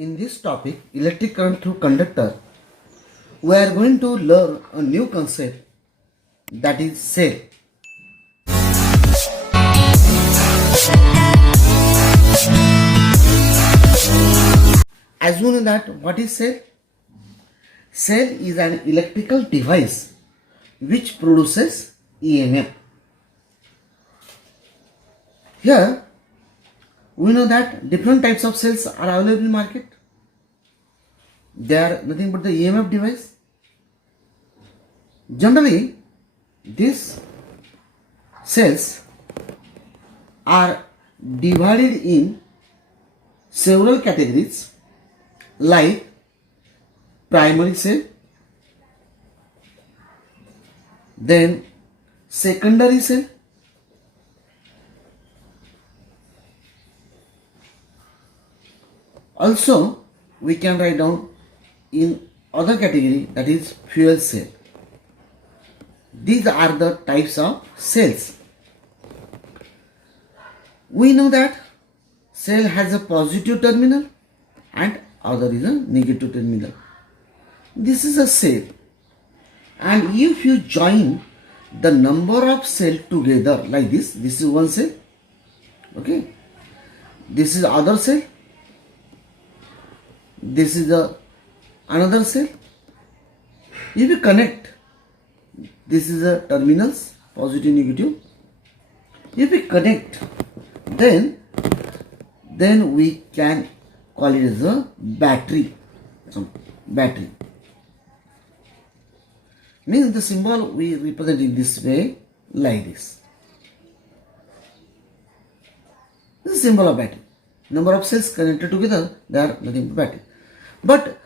In this topic, electric current through conductor, we are going to learn a new concept, that is cell. As you know that what is cell? Cell is an electrical device which produces EMF. Here we know that different types of cells are available in market. They are nothing but the EMF device. Generally, these cells are divided in several categories like primary cell, then secondary cell, also we can write down in other category, that is fuel cell. These are the types of cells. We know that cell has a positive terminal and other is a negative terminal. This is a cell, and if you join the number of cells together like this is one cell, okay, this is other cell, this is the another cell. If you connect, this is the terminals, positive, negative. If we connect, then we can call it as a battery. Battery means the symbol we represent in this way, like this. This is symbol of battery. Number of cells connected together, they are nothing but battery. But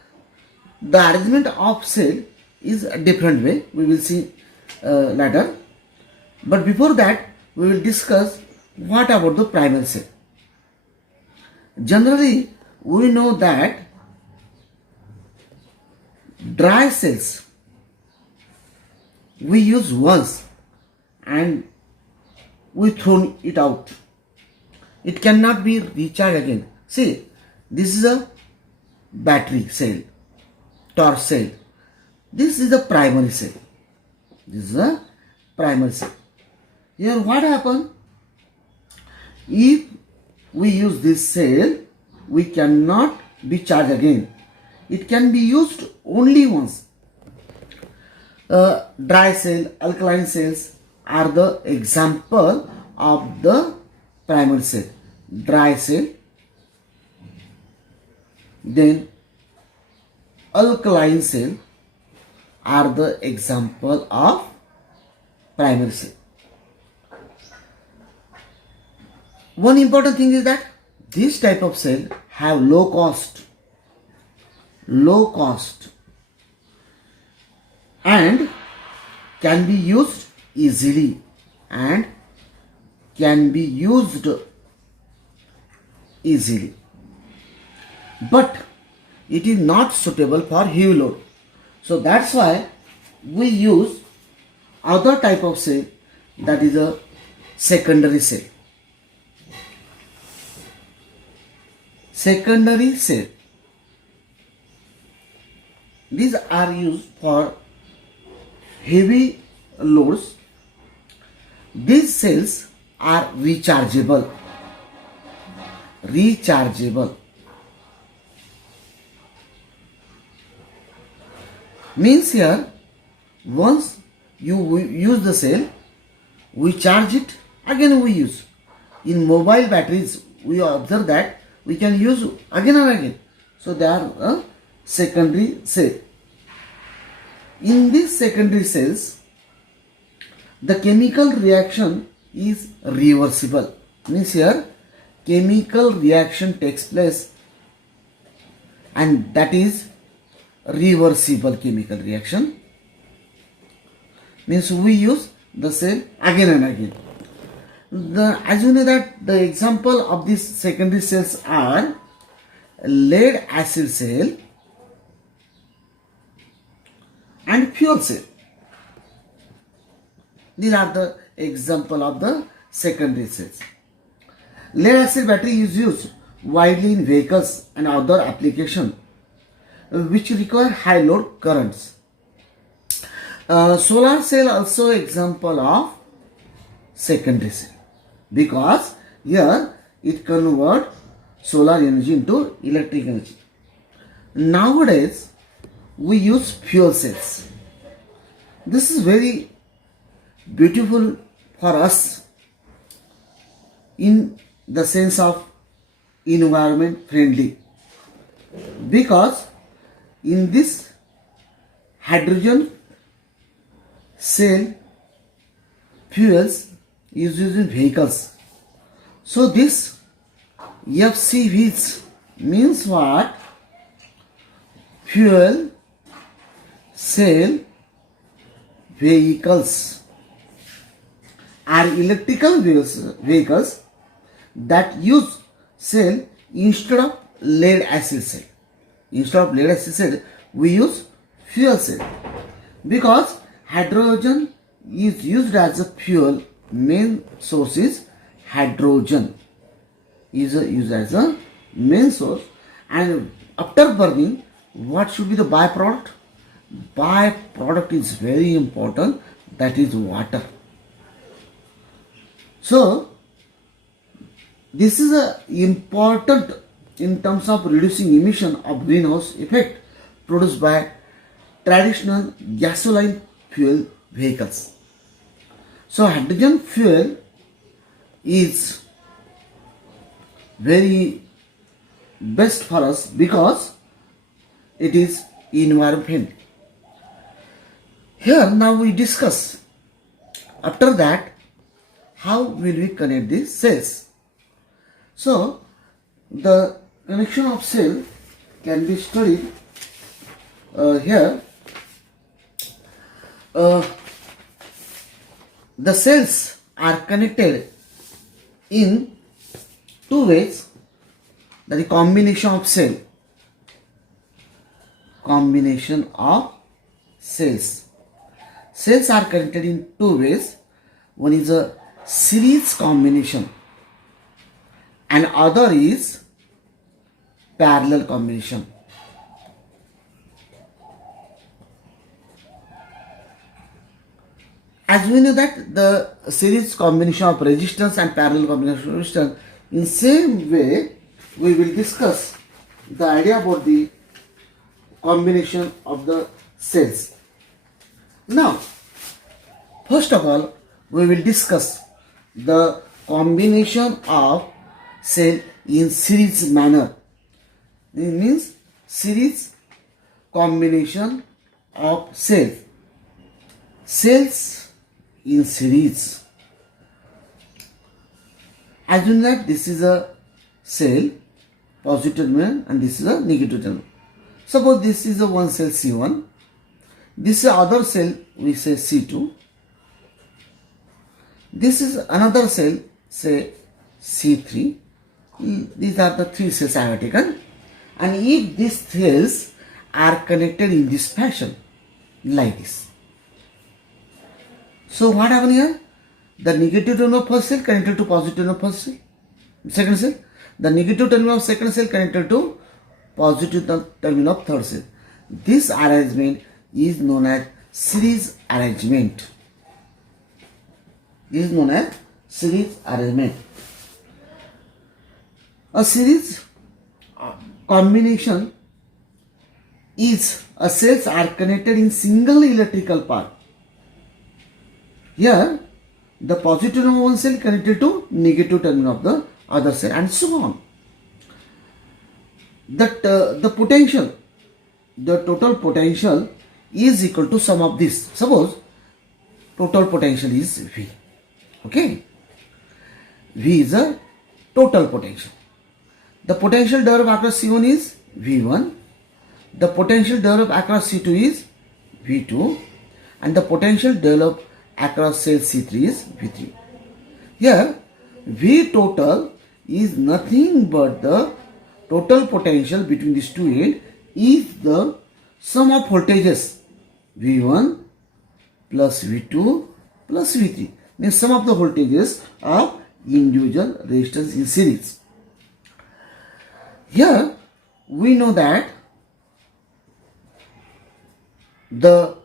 the arrangement of cell is a different way. We will see later. But before that, we will discuss what about the primary cell. Generally, we know that dry cells we use once and we throw it out. It cannot be recharged again. See, this is a battery cell, torch cell. This is the primary cell. This is a primary cell. Here what happens? If we use this cell, we cannot be charged again. It can be used only once. Dry cell, alkaline cells are the example of the primary cell. Dry cell, then alkaline cell are the example of primary cell. One important thing is that this type of cell have low cost, and can be used easily and can be used easily, but it is not suitable for heavy load. So that's why we use other type of cell, that is a secondary cell. Secondary cell, these are used for heavy loads. These cells are rechargeable. Means here, once you use the cell, we charge it, again we use. In mobile batteries, we observe that we can use again and again. So they are a secondary cell. In these secondary cells, the chemical reaction is reversible. Means here, chemical reaction takes place, and that is reversible chemical reaction. Means we use the cell again and again. As you know that the example of these secondary cells are lead acid cell and fuel cell. These are the example of the secondary cells. Lead acid battery is used widely in vehicles and other applications which require high load currents. Solar cell also example of secondary cell, because here it convert solar energy into electric energy. Nowadays we use fuel cells. This is very beautiful for us in the sense of environment friendly, because in this hydrogen cell fuels is used in vehicles. So this FCVs means what? Fuel cell vehicles are electrical vehicles that use cell instead of lead acid cell. Instead of lead acid cell, we use fuel cell, because hydrogen is used as a fuel. Main source is hydrogen, is used as a main source, and after burning, what should be the byproduct? Byproduct is very important, that is water. So this is important in terms of reducing emission of greenhouse effect produced by traditional gasoline fuel vehicles. So hydrogen fuel is very best for us because it is environment friendly. Here now we discuss, after that, how will we connect these cells. So the connection of cell can be studied here. The cells are connected in two ways. That is combination of cell. Combination of cells. Cells are connected in two ways. One is a series combination and other is parallel combination. As we know that the series combination of resistance and parallel combination of resistance, in same way we will discuss the idea about the combination of the cells. Now, first of all, we will discuss the combination of cell in series manner. It means series combination of cells. Cells in series. Assume that this is a cell, positive terminal, and this is a negative terminal. Suppose this is a one cell C1, this is other cell, we say C2, this is another cell, say C3. These are the three cells I have taken, and if these cells are connected in this fashion, like this. So what happened here? The negative terminal of first cell connected to positive terminal of first cell, second cell. The negative terminal of second cell connected to positive terminal of third cell. This arrangement is known as series arrangement. This is known as series arrangement. A series combination is a cells are connected in single electrical path. Here, the positive terminal of one cell connected to negative terminal of the other cell, and so on. That the potential, the total potential is equal to sum of this. Suppose total potential is V. Okay, V is a total potential. The potential developed across C1 is V1. The potential developed across C2 is V2, and the potential developed across cell C3 is V3. Here V total is nothing but the total potential between these two ends is the sum of voltages V1 plus V2 plus V3. Means sum of the voltages of individual resistance in series. Here we know that the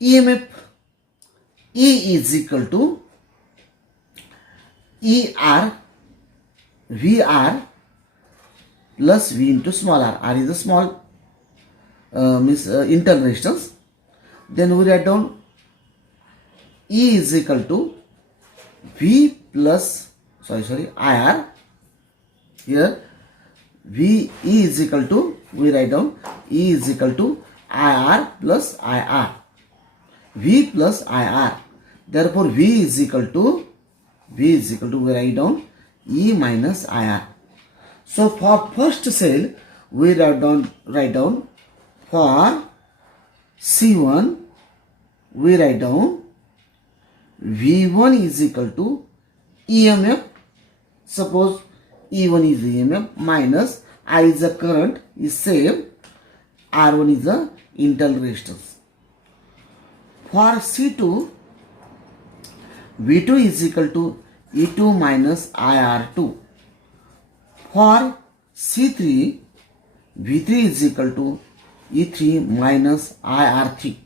EMF E is equal to ER VR plus V into small r. R is the small internal resistance. Then we write down E is equal to V plus IR. Here V E is equal to, we write down E is equal to IR plus IR. V plus IR. Therefore V is equal to we write down E minus IR. So for first cell we write down for C1 we write down V1 is equal to EMF. Suppose E1 is EMF minus I is the current is same, R1 is the internal resistance. For C2 V2 is equal to E2 minus IR2. For C3 V3 is equal to E3 minus IR3.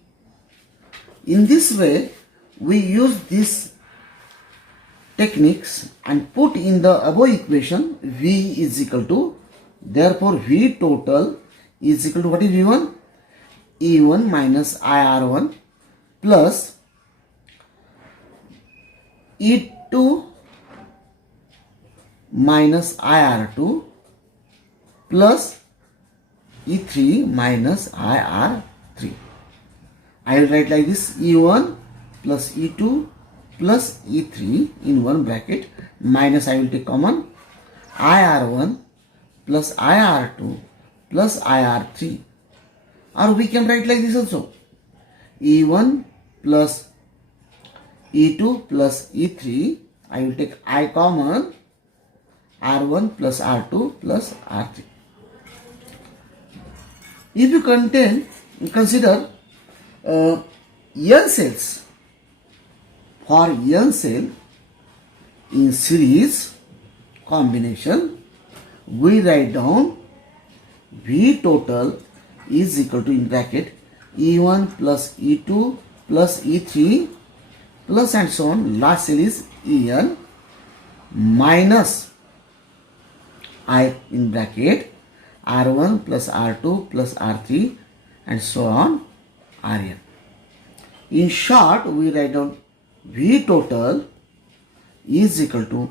In this way we use these techniques and put in the above equation V is equal to, therefore V total is equal to, what is V1? E1 minus IR1 plus E2 minus IR2 plus E3 minus IR3. I will write like this: E1 plus E2 plus E3 in one bracket minus, I will take common, IR1 plus IR2 plus IR3. Or we can write like this also: E1 plus E2 plus E3, I will take I common, R1 plus R2 plus R3. If you consider N cells, for N cell in series combination, we write down V total is equal to, in bracket, E1 plus E2 plus E3 plus and so on, last cell is En minus I in bracket R1 plus R2 plus R3 and so on Rn. In short, we write down V total is equal to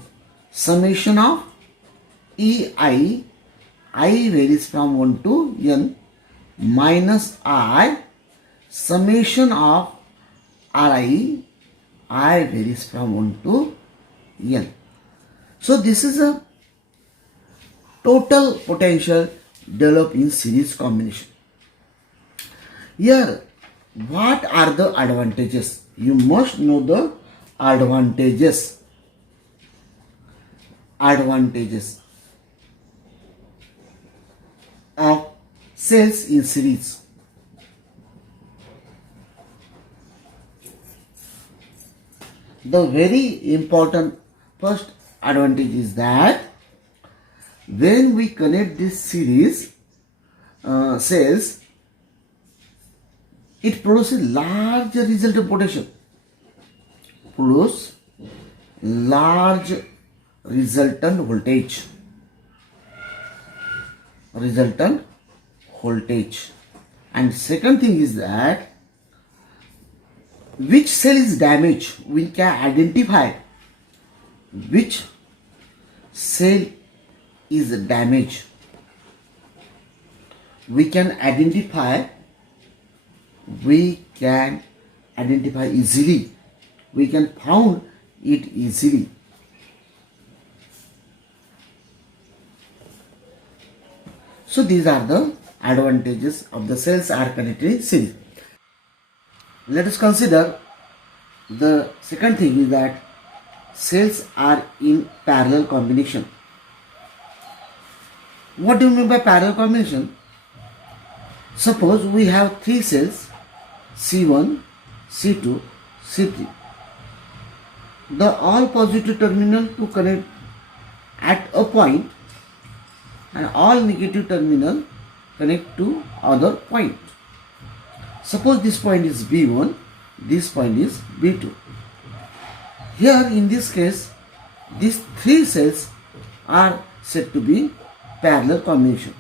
summation of EI, I varies from 1 to N, minus I, summation of Ri, I varies from 1 to N. So this is a total potential developed in series combination. Here, what are the advantages? You must know the advantages. Of cells in series. The very important first advantage is that when we connect this series cells, it produces large resultant potential. Produce large resultant voltage. And second thing is that which cell is damaged, we can identify which cell is damaged. We can identify easily. We can found it easily. So these are the advantages of the cells are connected in series. Let us consider the second thing is that cells are in parallel combination. What do you mean by parallel combination? Suppose we have three cells C1, C2, C3. The all positive terminal to connect at a point and all negative terminal connect to other point. Suppose this point is B1, this point is B2. Here in this case, these three cells are said to be parallel combination.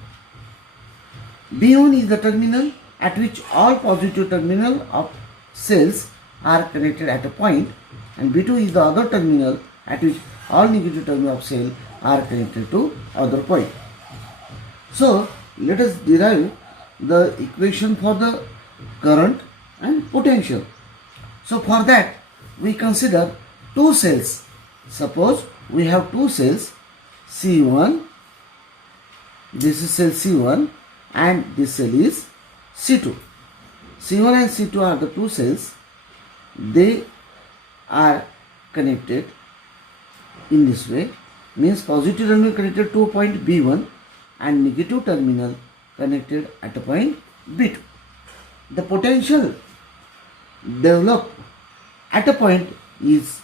B1 is the terminal at which all positive terminal of cells are connected at a point, and B2 is the other terminal at which all negative terminal of cell are connected to other point. So let us derive the equation for the current and potential. So for that we consider two cells. Suppose we have two cells C1, this is cell C1 and this cell is C2. C1 and C2 are the two cells. They are connected in this way, means positive terminal connected to a point B1 and negative terminal connected at a point B2. The potential developed at a point is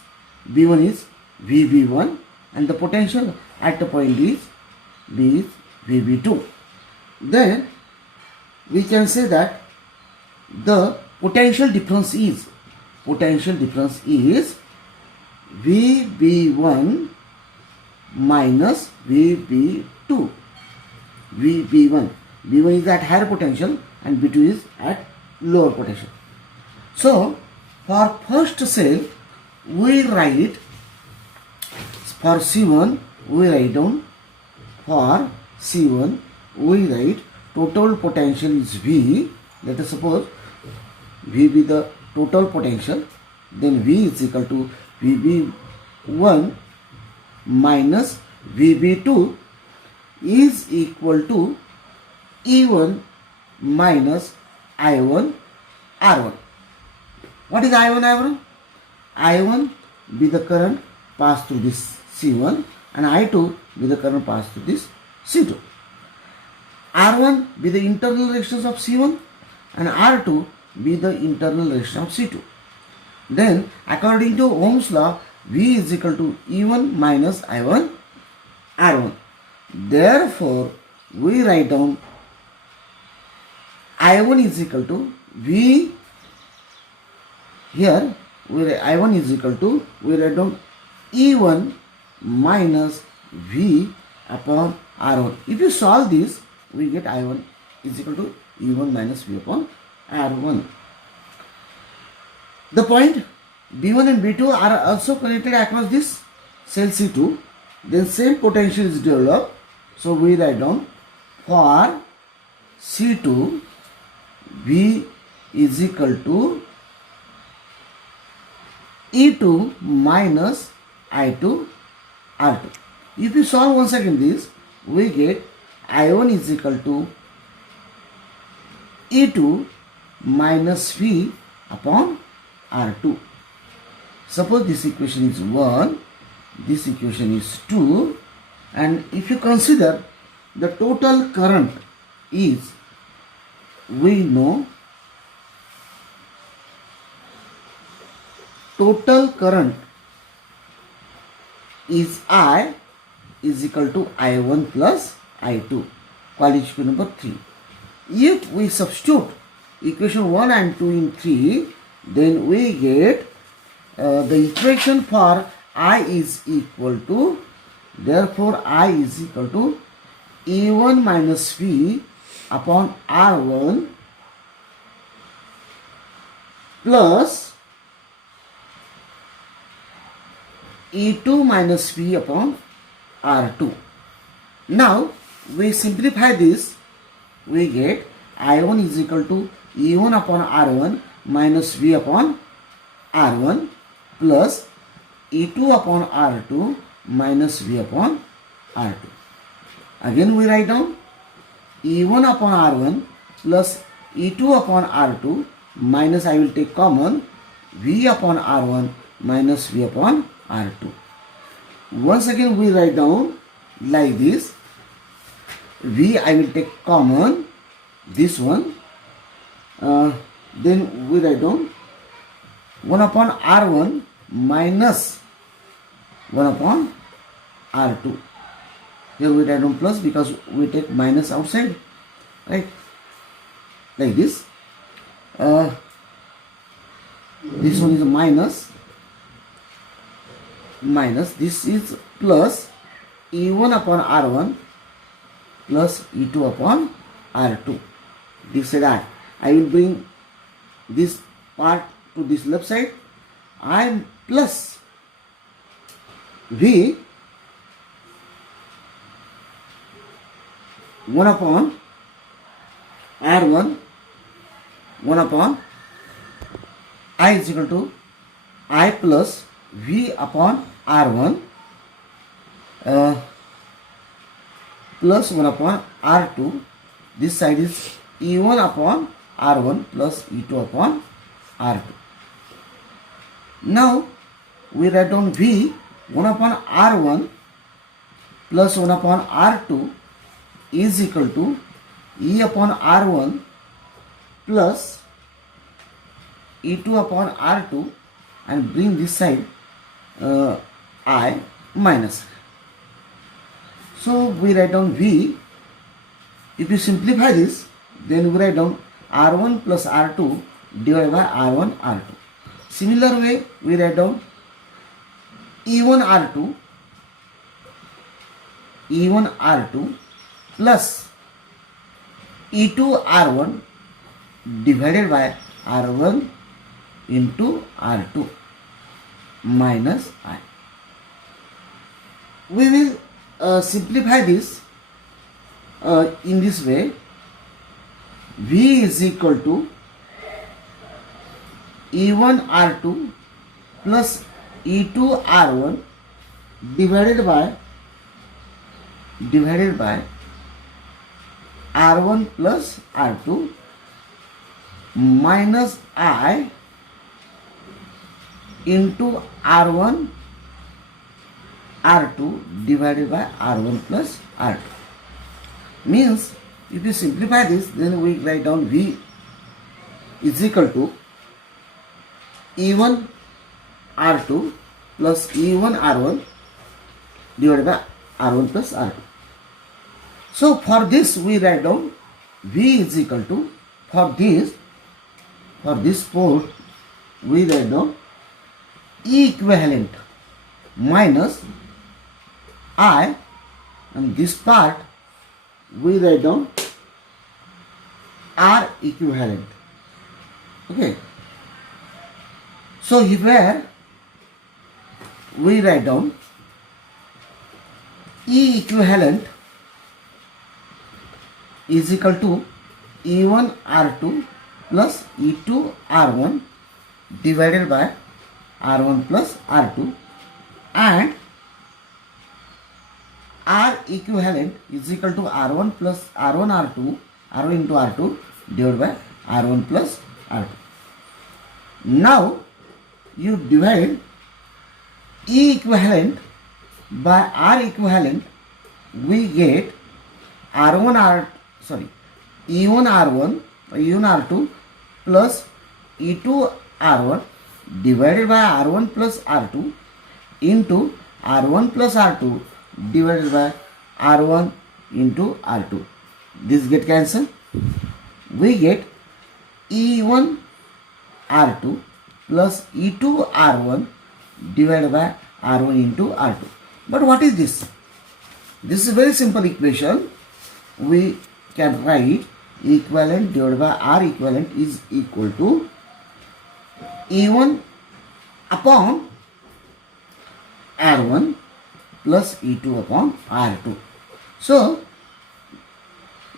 B1 is VB1 and the potential at the point is VB2. Then we can say that the potential difference is VB1 minus VB2. VB1 is at higher potential and B2 is at lower potential. So for first cell we write, for C1 we write down, for C1 we write total potential is V. Let us suppose V be the total potential, then V is equal to VB1 minus VB2 is equal to E1 minus I1 R1. What is I1 R1? I1 be the current passed through this C1 and I2 be the current passed through this C2. R1 be the internal resistance of C1 and R2 be the internal resistance of C2. Then according to Ohm's law, V is equal to E1 minus I1 R1. Therefore we write down I1 is equal to V, here I1 is equal to, we write down E1 minus V upon R1. If you solve this, we get I1 is equal to E1 minus V upon R1. The point B1 and B2 are also connected across this cell C2. Then same potential is developed. So we write down for C2 V is equal to E2 minus I2 R2. If you solve once again this, we get I1 is equal to E2 minus V upon R2. Suppose this equation is 1, this equation is 2, and if you consider the total current is, we know total current is I is equal to I1 plus I2, quality number 3. If we substitute equation 1 and 2 in 3, then we get the equation for I is equal to, therefore I is equal to E1 minus V upon R1 plus E2 minus V upon R2. Now we simplify this, we get I1 is equal to E1 upon R1 minus V upon R1 plus E2 upon R2 minus V upon R2. Again we write down E1 upon R1 plus E2 upon R2 minus, I will take common, V upon R1 minus V upon R2. Once again we write down like this, V I will take common, this one, then we write down 1 upon R1 minus 1 upon R2. Here we write down plus because we take minus outside, right? Like this. This one is minus. This is plus E1 upon R1 plus E2 upon R2. This side I will bring this part to this left side. I am plus V 1 upon R1 1 upon I is equal to I plus V upon R1 plus 1 upon R2. This side is E1 upon R1 plus E2 upon R2. Now we write down V 1 upon R1 plus 1 upon R2 is equal to E upon R1 plus E2 upon R2, and bring this side I minus. So we write down V. If you simplify this, then we write down R1 plus R2 divided by R1 R2. Similar way we write down E1 R2 plus E2 R1 divided by R1 into R2 minus I. We will simplify this in this way. V is equal to E1 R2 plus E2 R1 divided by R1 plus R2 minus I into R1 R2 divided by R1 plus R2. Means if you simplify this, then we write down V is equal to E1 R2 plus E1 R1 divided by R1 plus R2. So for this we write down V is equal to, for this port we write down E equivalent minus I, and this part we write down R equivalent. Okay. So here we write down E equivalent is equal to E1 R2 plus E2 R1 divided by R1 plus R2, and R equivalent is equal to R1 plus R1 R2, R1 into R2 divided by R1 plus R2. Now you divide E equivalent by R equivalent, we get E1 R1 E1 R2 plus E2 R1 divided by R1 plus R2 into R1 plus R2 divided by R1 into R2. This get cancelled. We get E1 R2 plus E2 R1 divided by R1 into R2. But what is this? This is a very simple equation. We can write equivalent divided by R equivalent is equal to E1 upon R1 plus E2 upon R2. So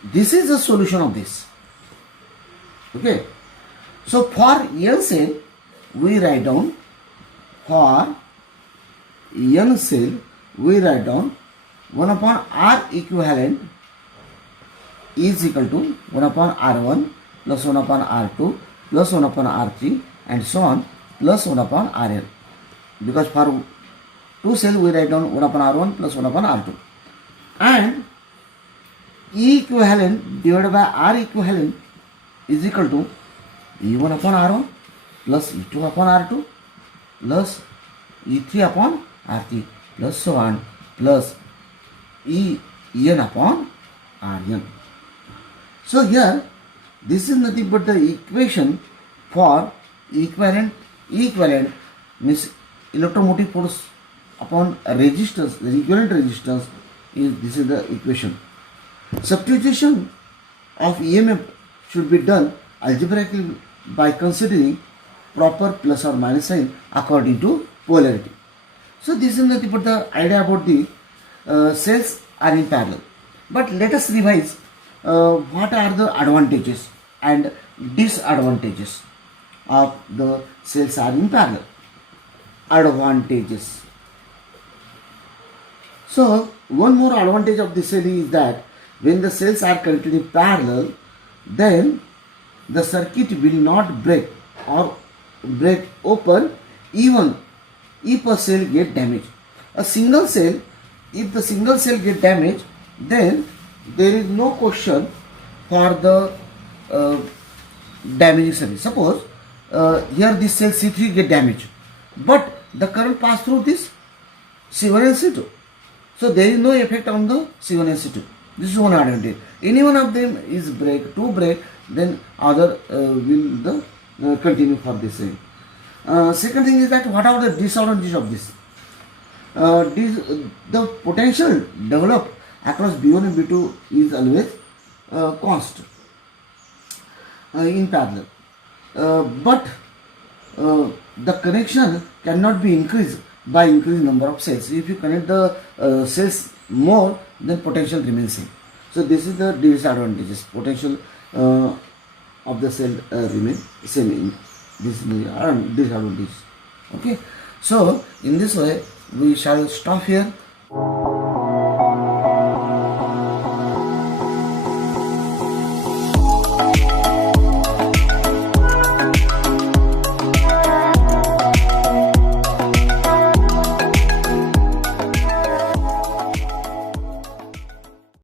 this is the solution of this. Okay. So for N cell we write down, for N cell we write down 1 upon R equivalent is equal to 1 upon R1 plus 1 upon R2 plus 1 upon R3 and so on plus 1 upon RL. Because for 2 cell we write down 1 upon R1 plus 1 upon R2. And E equivalent divided by R equivalent is equal to E1 upon R1 plus E2 upon R2 plus E3 upon R3 plus so on plus E N upon Rn. So here this is nothing but the equation for equivalent means electromotive force upon resistance, the equivalent resistance is, this is the equation. Substitution of EMF should be done algebraically by considering proper plus or minus sign according to polarity. So this is nothing but the idea about the cells are in parallel. But let us revise what are the advantages and disadvantages of the cells are in parallel. Advantages. So one more advantage of the cell is that when the cells are connected in parallel, then the circuit will not break or break open even if a cell get damaged. A single cell, if the single cell get damaged, then there is no question for the damaging circuit. Suppose here this cell C3 get damaged, but the current pass through this C1 and C2. So there is no effect on the C1 and C2. This is one advantage. Any one of them is break, then other will continue for the same. Second thing is that what are the disadvantages of this? The potential developed across B1 and B2 is always constant in parallel. But the connection cannot be increased by increasing number of cells. If you connect the cells more, then potential remains same. So this is the disadvantages. Potential of the cell remain same. This is the disadvantage. Okay. So in this way we shall stop here.